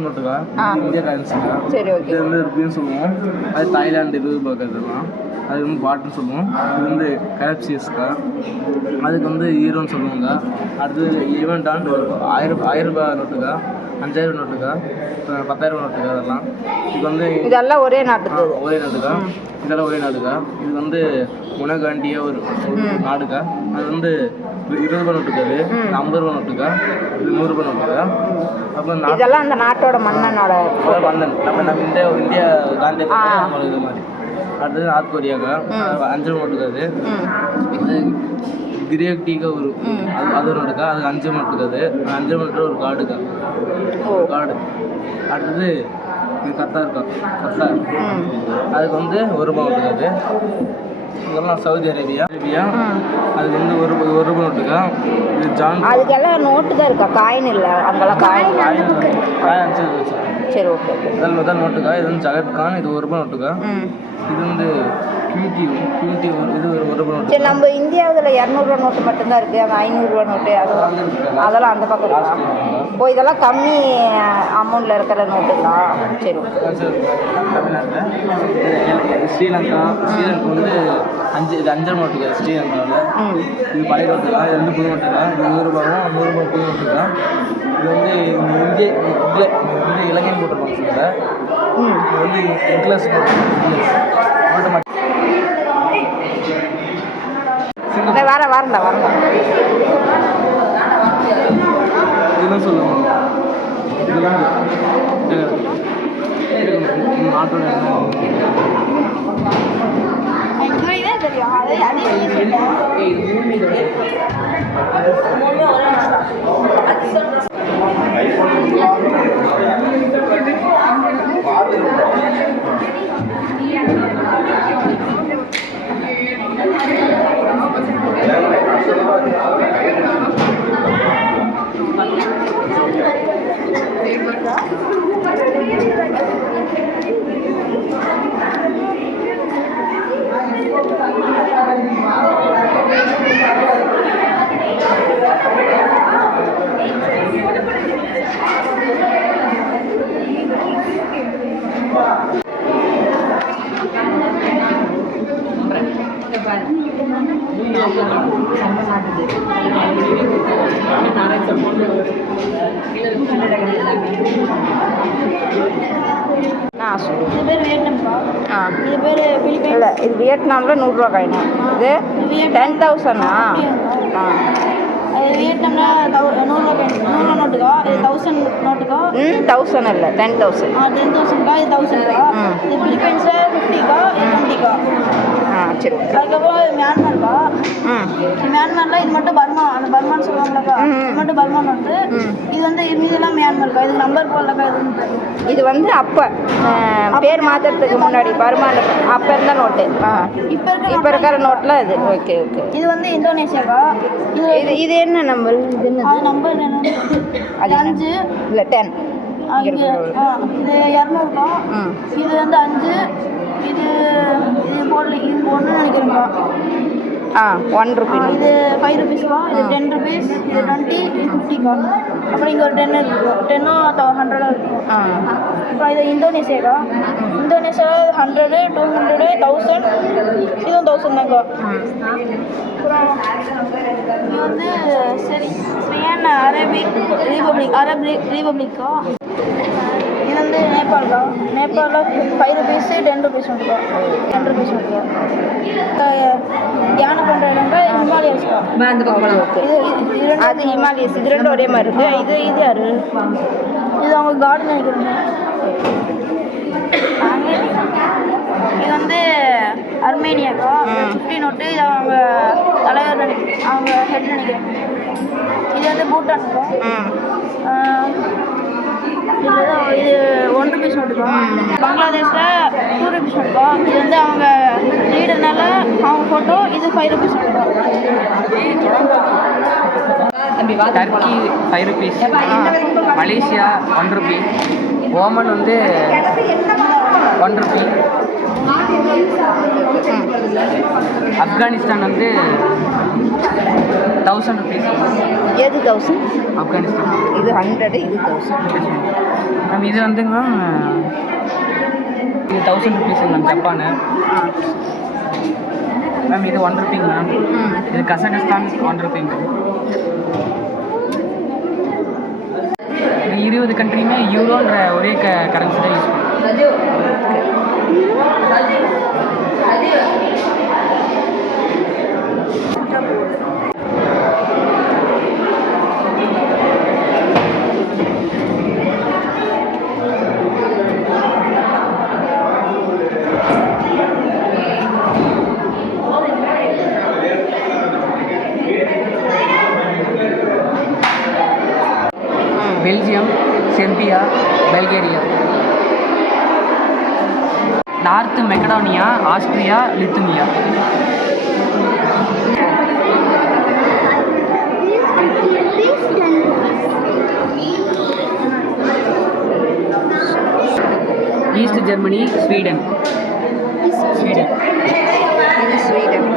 நோட்டுக்கா India கரன்சிங்க. சரி, okay. இது வந்து ருபின்னு சொல்லுவோம். அது தாய்லாந்து இது பார்க்கறதுலாம் அது வந்து பாட்டுன்னு சொல்லுவோம். இது வந்து கரப்சியஸ்க்கா. அதுக்கு வந்து ஈரோன்னு சொல்லுவாங்க. அடுத்தது ஈவெண்டான் 1000 ரூபாய் நோட்டுக்கா, 5000 நோட்டுக்கா, 10,000 நோட்டுக்கா. அதெல்லாம் இது வந்து இதெல்லாம் ஒரே நாட்டுக்கா. இதெல்லாம் ஒரே நாடுக்கா. இது வந்து உனகாண்டிய ஒரு நாடுக்கா. அது வந்து 20 ரூபாய் நோட்டுக்கா, அது 50 ரூபாய் நோட்டுக்கா, இது 100 ரூபாய் நோட்டுக்கா. அப்புறம் இதெல்லாம் அந்த நாட்டோட மன்னனோட மன்னன் நம்ம இந்தியா காந்தி இது மாதிரி. அடுத்தது நார்த் கொரியாக்கா, 5 ரூபாய் நோட்டுக்கா. அது கிரேக்டிக்கா ஒரு அது ஒரு நோட்டுக்கா. அது 5 ரூபாய் நோட்டுக்கா. அது 5 ரூபாய் நோட்டு ஒரு கார்டுக்கா, கார்டு. அடுத்தது இது கத்தார். அதுக்கு வந்து 1 ரூபாய் நோட்டுக்கா. இதெல்லாம் சவுதி அரேபியா. அதுக்கு வந்து 1 ரூபாய் நோட்டுக்கா. இது ஜான். அதுக்கெல்லாம் நோட்டு தான் இருக்கா, காயின் இல்லை அங்கெல்லாம் காயின். சரி, ஓகே. முதல் நோட்டுக்கா. இது வந்து ஜகத் கான். இது 1 ரூபாய் நோட்டுக்கா. இது வந்து QT இது 1 ரூபாய் நோட்டு. சரி, நம்ம இந்தியாவில் 200 ரூபா நோட்டு மட்டும்தான் இருக்குது. அந்த 500 ரூபா நோட்டு அதெல்லாம் அந்த பக்கம் இருக்கா? இதெல்லாம் கம்மி அமௌண்ட்டில் இருக்கிற நோட்டுங்களா? சரி, தமிழ்நாட்டில் ஸ்ரீலங்கா வந்து 5 நோட்டுக்கா. ஸ்ரீலங்காவில் இது பழைய நோட்டுக்கா. இது வந்து புது நோட்டுக்கா. இது 100 ரூபாயும் 100 ரூபாய் புது நோட்டுக்கா. இது வந்து இந்திய இலங்கைன்னு போட்டிருப்பாங்க சார். இது வந்து இங்கிலீஷ் நோட்டு வரல. இதெல்லாம் சொல்லுவாங்க. இதெல்லாம் நாட்டோட இல்லை, இது வியட்நாமில் 100 ரூபா காயின். இது 10,000. வியட்நாமில் 100 ரூபா நோட்டுக்கா. இது 1000 நோட்டுக்கா. 1000 இல்லை, 10,000. 10,000க்கா. இது 1000க்கா. இது பிலிப்பைன்ஸில் 50க்கா. இது 20க்கா. சரி. அதுக்கப்புறம் மியான்மர்க்கா. மியான்மரில் இது மட்டும் பர்மா, அந்த பர்மான்னு சொல்லுவாங்களாக்கா. இது மட்டும் பர்மா நோட்டு. இது வந்து மீதெல்லாம் மியான்மர்க்கா. இது நம்பர் போடலக்கா. இது வந்து அப்போ பேர் மாற்றத்துக்கு முன்னாடி பர்மா அப்போ இருந்த நோட்டு. இப்போ இருக்கிற நோட்டில் இது. ஓகே. இது வந்து இந்தோனேஷியாக்கா. இது என்ன நம்பர்? இது என்ன நம்பர்? அது 5 இல்லை 10. இது 200க்கா. இது வந்து 5. இது போடல. இது ஒன்று நினைக்கிறேன்க்கா. 1 ரூபி. இது 5 rupeesக்கா. இது 10 rupees. இது 20. இது 50க்கா. அப்புறம் இங்கே ஒரு 10 இருக்கும். 10 100 இருக்கும். அப்புறம் இது இந்தோனேஷியாக்கா. இந்தோனேஷியாவில் 100, 200, 1000. இதுவும் 1000 தான்க்கா. அப்புறம் இது வந்து சிரியன் அரப் ரிபப்ளிக்கா. இது வந்து நேபாள்க்கா. நேபாளில் 5 rupees, 10 rupees வந்துக்கா. 10 rupees வந்துக்கா. தியானம் பண்ணுற இடங்க ஹிமாலயஸ்க்கா. அது ஹிமாலயஸ். இது 2 ஒரே மாதிரி இருக்குது. இது யாரு? இது அவங்க கார்டன் நினைக்கிறேங்க. இது வந்து அர்மேனியாக்கா. 50 நோட்டு. இது அவங்க தலைவர் அவங்க ஹெட் நினைக்கிறேன். இது வந்து பூட்டான்க்கா. இது 1 rupees நோட்டுக்கா. பங்களாதேஷில் 2 rupees நோட்டுக்கா. இது வந்து அவங்க லீடர்னால அவங்க ஃபோட்டோ. இது 5 rupees நோட்டுக்கா. Turkey 5 rupees. Malaysia 1 rupee. Oman வந்து 1 rupee. ஆப்கானிஸ்தான் வந்து 1000 rupees. எது 1000? ஆப்கானிஸ்தான். இது 100, இது 1000. மேம் இது வந்துங்க மேம் இது 1000 ருபீஸ் மேம் ஜப்பானு. மேம் இது 1 ருபீங்க மேம். இது கசகஸ்தான் 1 ருபீங்க. இது 20 கண்ட்ரியுமே யூரோன்ற ஒரே கரன்சி தான் யூஸ் பண்ணுவோம். Belgium, Serbia, Bulgaria. North Macedonia, Austria, Lithuania. East Germany, Sweden. Sweden. இது Sweden.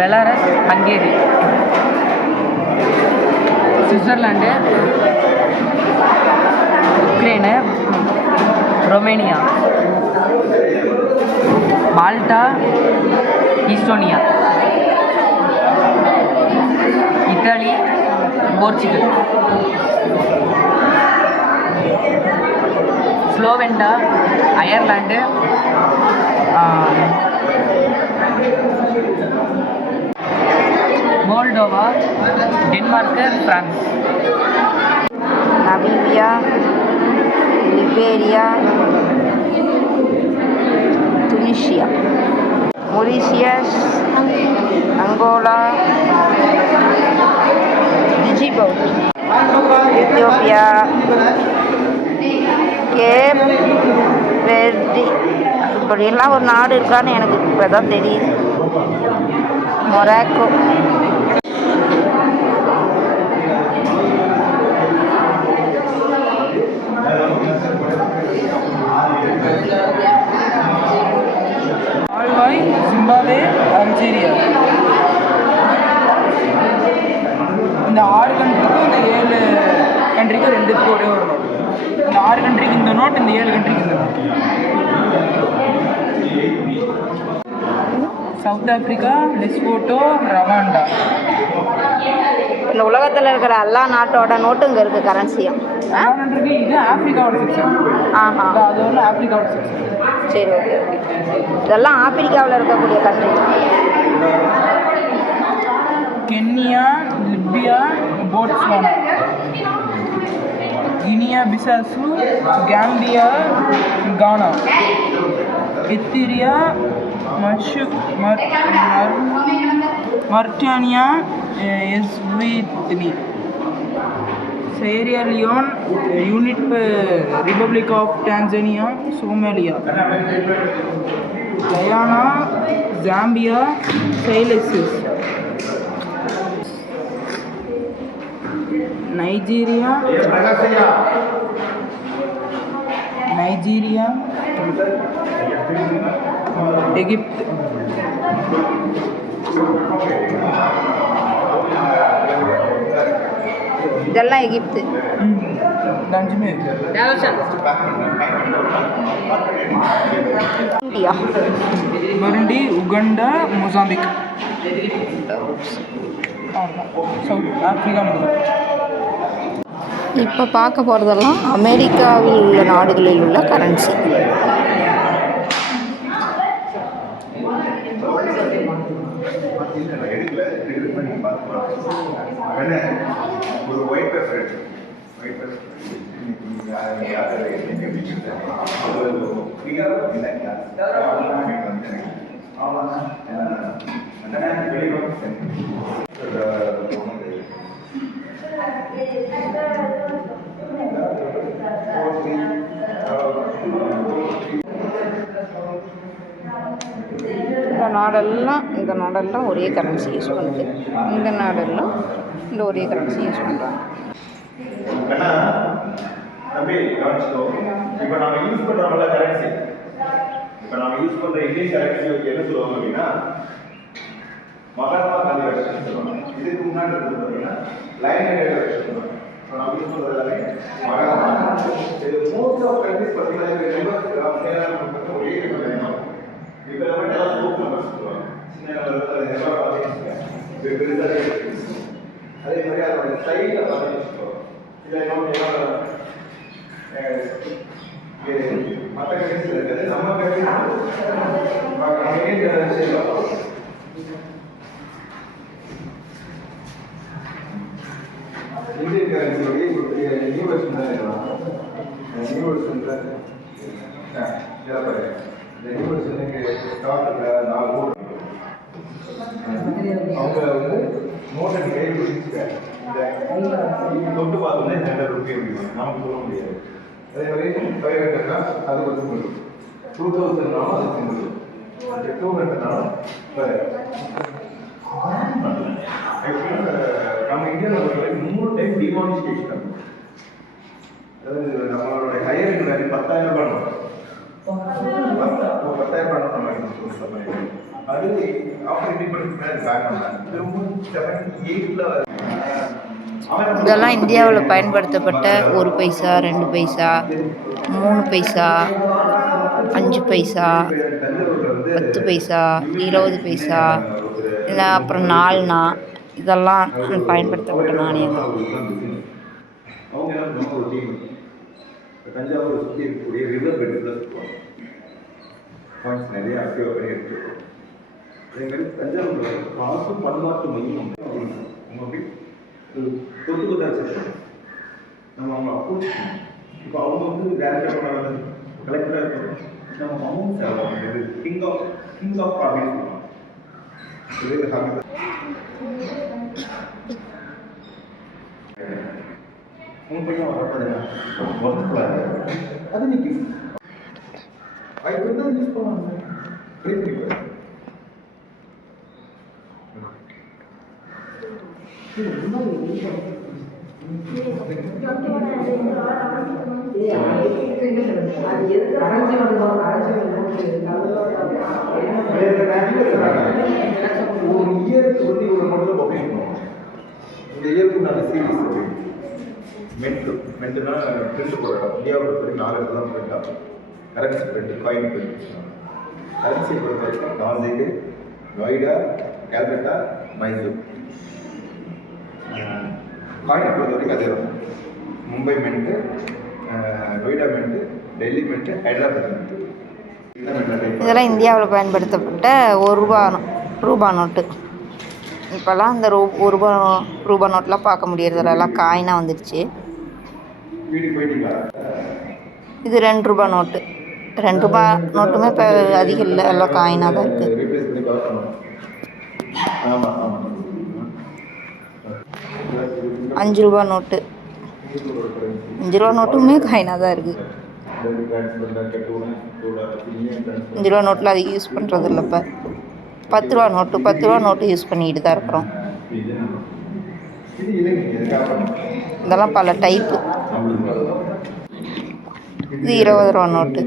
Belarus, Hungary. Switzerland, Ukraine, Romania. Malta, Estonia. Italy, Portugal. Slovenia, Ireland, Moldova, Denmark, France. Namibia, Liberia, Tunisia, Mauritius, Angola, Djibouti, Ethiopia, Cape Verde. இப்படியெல்லாம் ஒரு நாடு இருக்கான்னு எனக்கு இப்போ தான் தெரியுது. Morocco. Malawi, Zimbabwe, Algeria. இந்த 6 கண்ட்ரிக்கும் இந்த 7 கண்ட்ரிக்கும் 2க்கு ஒரே ஒரு நோட். இந்த 6 கண்ட்ரிக்கு இந்த நோட், இந்த 7 கண்ட்ரிக்கு இந்த note. South Africa, Lesotho, Rwanda. இந்த உலகத்தில் இருக்கிற எல்லா நாட்டோட நோட்டும் இங்கே இருக்குது கரன்சியும். ரவாண்டாக்கு இது ஆப்பிரிக்காவோட செக்ஷன். ஆஹா, அது வந்து ஆப்பிரிக்காவோட செக்ஷன். சரி, ஓகே ஓகே. இதெல்லாம் ஆப்பிரிக்காவில் இருக்கக்கூடிய country. Kenya, Libya, Botswana. Guinea பிசாசு, Gambia, Ghana. எத்திரியா, மர்டானியா, எஸ்வித்னி. Sierra Leone, Republic of Tanzania, Somalia. Guyana, Zambia, Seychelles. Nigeria, Egypt. இதெல்லாம் Egypt. India, Burundi, Uganda, Mozambique. South Africa. இப்போ பார்க்க போகிறதெல்லாம் அமெரிக்காவில் உள்ள நாடுகளில் உள்ள கரன்சி. ஒரு ஒயிட் பேப்பர் இந்த நாடெல்லாம் ஒரே கரன்சி யூஸ் பண்ணுது. இந்த நாடெல்லாம் இந்த ஒரே கரன்சி யூஸ் பண்ணுறாங்க. தம்பி கவனிச்சுக்கோ. இப்போ நாம யூஸ் பண்றோம்ல கரன்சி, இப்போ நாம யூஸ் பண்ற இந்தியன் கரன்சி என்ன சொல்லுவாங்க அப்படின்னா மகாத்மா காந்தி வெர்ஷன் சொல்லுவாங்க. இதுக்கு முன்னாடி இருக்கிறது பார்த்தீங்கன்னா லைன் வெர்ஷன் சொல்லுவாங்க. இப்போ நாம யூஸ் பண்றது எல்லாமே மகாத்மா. இது மோஸ்ட் ஆஃப் கண்ட்ரிஸ் பார்த்தீங்கன்னா ஒரே இப்போ எல்லாமே நல்லா ஸ்கோப் நம்பர் சொல்லுவாங்க. சின்ன நம்பர் எல்லாம் பார்த்தீங்கன்னா அதே மாதிரி அதோட சைடில் பார்த்தீங்கன்னா இல்லை மற்ற கடைசியில் இருக்கிறது நம்ம கடைசி இந்தியன் கரன்சியோடைய நியூ வெர்ஷன் தான் இருக்கலாம். நியூ வெர்ஷன் தான் இந்த நியூ வெர்ஷனுக்கு ஸ்டார்ட்ல 4 கோட் அவங்க வந்து நோட்டை கை பிடிச்சிருக்காங்க. தொட்டு பார்த்தோம்னா ₹100 அப்படின்னா நமக்கு சொல்ல முடியாது. அதே மாதிரி 500னா அது வந்து முடியும், 2000னாலும் அது முடியும், 200னாலும் நம்ம இந்தியாவில் பொறுத்தவரை 3 டைம் டிமானிஸ்ட்ரேஷன். அதாவது நம்மளோட ஹையர் வேல்யூ 10,000 ரூபாய் நோட்டு, 10,000 ரூபாய் நோட்டு நம்ம அது ஆஃப்டர் இண்டிபெண்டன்ஸ் பேன் பண்ணாங்க. திரும்ப 78ல இதெல்லாம் இந்தியாவில் பயன்படுத்தப்பட்ட 1 பைசா, 2 பைசா, 3 பைசா, 5 பைசா, 10 பைசா, 20 பைசா, இல்லை அப்புறம் 4 இதெல்லாம் பயன்படுத்தப்பட்ட நாணயங்கள். அவங்க என்ன பண்ணுவாங்க, ஒரு டீம் தஞ்சாவூரை சுற்றி இருக்கக்கூடிய ரிவர் பெட்டில் சொல்லுவாங்க. பாயிண்ட்ஸ் நிறைய ஆக்டிவாக பண்ணி எடுத்துருக்கோம். அதேமாதிரி தஞ்சாவூர் காசு பண்பாட்டு மையம் அவங்க அப்படி தொட்டு கொத்தா வச்சிருக்காங்க. நம்ம அவங்க அப்ரோச் இப்போ அவங்க வந்து டேரக்டாக பண்ண கலெக்டராக இருக்கணும். நம்ம அமௌண்ட் சேவை இது கிங் ஆஃப் கார்பன் சொல்லுவாங்க. இது உங்க பையன் வரப்படுங்க அது நீ கிஃப்ட் அதுக்கு தான் யூஸ் பண்ணுவாங்க. ஒரு இயருக்கு வந்து இவ்வளோ மட்டும் பப்ளிஷ் பண்ணுவோம். இந்த இயருக்கு நாங்கள் சீரீஸ் மென்ட்டுனா பிரிண்ட் போடுறோம். இந்தியாவை பொறுத்த வரைக்கும் 4 இடத்துல தான் பிரிண்ட் ஆகும். Currency print, coin print. கரன்சியை பொறுத்த வரைக்கும் நாசிக், நொய்டா, கல்கட்டா, மைசூர். காயினை பொறுத்த வரைக்கும் அதே தான். மும்பை மென்ட்டு, நொய்டா மென்ட்டு, டெல்லி மென்ட்டு, ஹைதராபாத் மென்ட்டு. இதெல்லாம் இந்தியாவில் பயன்படுத்தப்பட்ட 1 ரூபா நோட்டு. இப்போல்லாம் இந்த 1 ரூபா நோட்டெலாம் பார்க்க முடியறதில்ல, எல்லாம் காயினாக வந்துடுச்சு. இது 2 ரூபா நோட்டு. 2 ரூபா நோட்டுமே இப்போ அதிகம் இல்லை, எல்லாம் காயினாக தான் இருக்குது. 5 ரூபா நோட்டு. 5 ரூபா நோட்டுமே காயினாக தான் இருக்குது. 5 ரூபா நோட்டில் அதிகம் யூஸ் பண்ணுறது இல்லை. இப்போ 10 ரூபா நோட்டு யூஸ் பண்ணிக்கிட்டு தான் இருக்கிறோம். இதெல்லாம் பல டைப்பு. இது 20 ரூபா நோட்டு.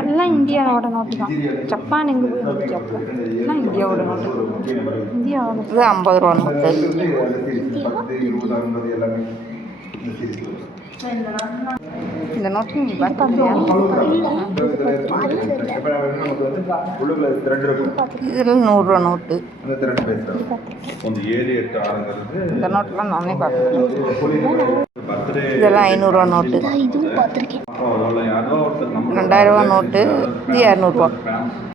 எல்லாம் இந்தியாவோட நோட்டு தான். ஜப்பான் எங்கே போய் ஜப்பான் எல்லாம் இந்தியாவோட நோட்டு. இந்தியாவோட இது 50 ரூபா நோட்டு. இந்த நோட்டு நீங்கள் பார்த்தாங்க. இதில் 100 ரூபா நோட்டு. இந்த நோட்டெலாம் நானே பார்க்குறேன். இதெல்லாம் 500 ரூபா நோட்டு. 2000 ரூபா நோட்டு. இது 200 ரூபா.